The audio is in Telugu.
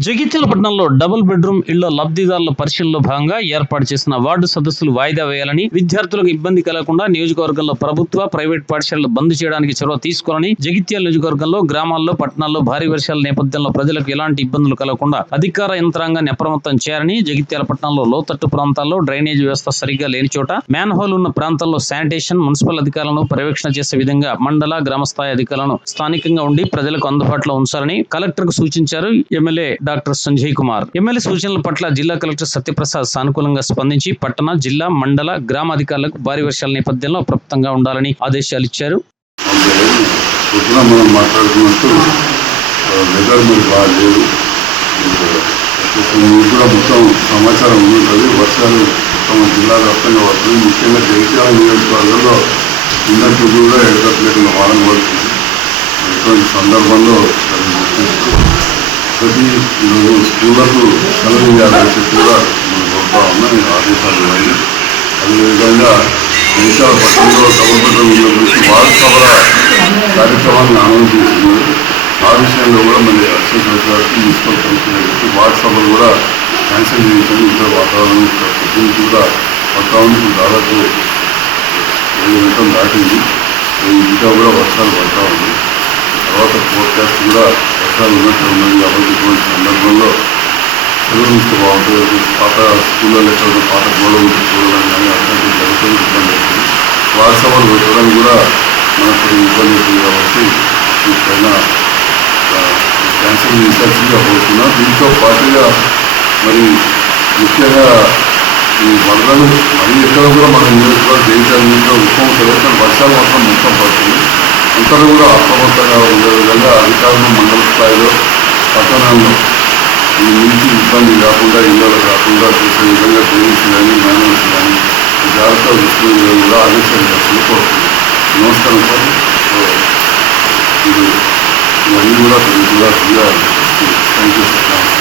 జగిత్యాల పట్టణంలో డబుల్ బెడ్రూమ్ ఇళ్ళ లబ్ధిదారుల పరిశీలనలో భాగంగా ఏర్పాటు చేసిన వార్డు సదస్సులు వాయిదా వేయాలని విద్యార్థులకు ఇబ్బంది కలగకుండా నియోజకవర్గంలో ప్రభుత్వ ప్రైవేట్ పాఠశాలలు బంద్ చేయడానికి చొరవ తీసుకోవాలని జగిత్యాల నియోజకవర్గంలో గ్రామాల్లో పట్టణాల్లో భారీ వర్షాల నేపథ్యంలో ప్రజలకు ఎలాంటి ఇబ్బందులు కలగకుండా అధికార యంత్రాంగాన్ని అప్రమత్తం చేయాలని జగిత్యాల పట్టణంలో లోతట్టు ప్రాంతాల్లో డ్రైనేజ్ వ్యవస్థ సరిగ్గా లేని చోట మ్యాన్ హోల్ ఉన్న ప్రాంతాల్లో శానిటేషన్ మున్సిపల్ అధికారులను పర్యవేక్షణ చేసే విధంగా మండల గ్రామ స్థాయి అధికారులను స్థానికంగా ఉండి ప్రజలకు అందుబాటులో ఉంచాలని కలెక్టర్కు సూచించారు MLA doctor Sanjay Kumar. MLA సూచనల పట్ల జిల్లా కలెక్టర్ సత్యప్రసాద్ సానుకూలంగా స్పందించి పట్టణ జిల్లా మండల గ్రామ అధికారులకు భారీ వర్షాల నేపథ్యంలో అప్రమత్తంగా ఉండాలని ఆదేశాలు ఇచ్చారు. మనం మాట్లాడుకున్నట్టు వెదర్ మరి బాగాలేదు కూడా మొత్తం సమాచారం ఉంటుంది వర్షాలు తమ జిల్లా వ్యాప్తంగా ముఖ్యంగా జగిత్యాల నియోజకవర్గంలో ఉన్నట్టు కూడా ఎడతట్లేకుండా వారం పడుతుంది. ఇటువంటి సందర్భంలో ప్రతి ఈరోజు స్కూళ్ళకు సెలవు ఇవ్వాలని కూడా మనం కోరుతా ఉన్నా నేను ఆదేశాలు ఇవ్వాలి అదేవిధంగా దేశాల పట్టణంలో డబుల్ బెడ్రూమ్ ఇళ్ళ గురించి వార్డు సభల కార్యక్రమాన్ని అనౌన్స్ చేస్తున్నారు ఆ విషయంలో కూడా మళ్ళీ అసిస్టెంట్ మున్సిపల్ కమిషనర్ గారికి వార్డు సభలు కూడా క్యాన్సిల్ చేయించడం ఇంట్లో వాతావరణం పొద్దున్న కూడా వాతావరణం దాదాపు ఏడు గంటలు దాటింది. ఇంకా కూడా వర్షాలు పడతా ఉంది తర్వాత ఫోర్కాస్ట్ కూడా వర్షాలు ఉన్నట్టు ఉన్నది కాబట్టి బాగుంటుంది పాత స్కూల్లో ఎక్కడ పాత గోడలు చూడడం కానీ అట్లాంటి జరుగుతుంది ఇబ్బంది అవుతుంది. వాస్తవాలు పెట్టడం కూడా మనకు ఇబ్బంది అవుతుంది కాబట్టి పైన క్యాన్సిల్ చేయాల్సిందిగా పోతున్నాం. దీంతో పాటుగా మరి ముఖ్యంగా ఈ వరదలు మరి ఎక్కడ కూడా మన నియోజకవర్గం దేశాల మీద ఉత్తమ జరుగుతున్న వర్షాలు మాత్రం మొత్తం పడుతుంది అందరూ కూడా అప్రమత్తంగా ఉండే విధంగా అధికారులు మండల స్థాయిలో పట్టణాల్లో ఈ నీటి ఇబ్బంది కాకుండా ఇళ్ళ కాకుండా చూసే విధంగా డ్రైన్స్ కానీ మేనేజ్ కానీ జాగ్రత్త దృష్టిలో కూడా ఆదేశాలు చేస్తుంది కోరుతుంది నమస్కారం సార్. ఇది ఇవన్నీ కూడా తెలుగుగా థ్యాంక్ యూ సార్. నమస్తే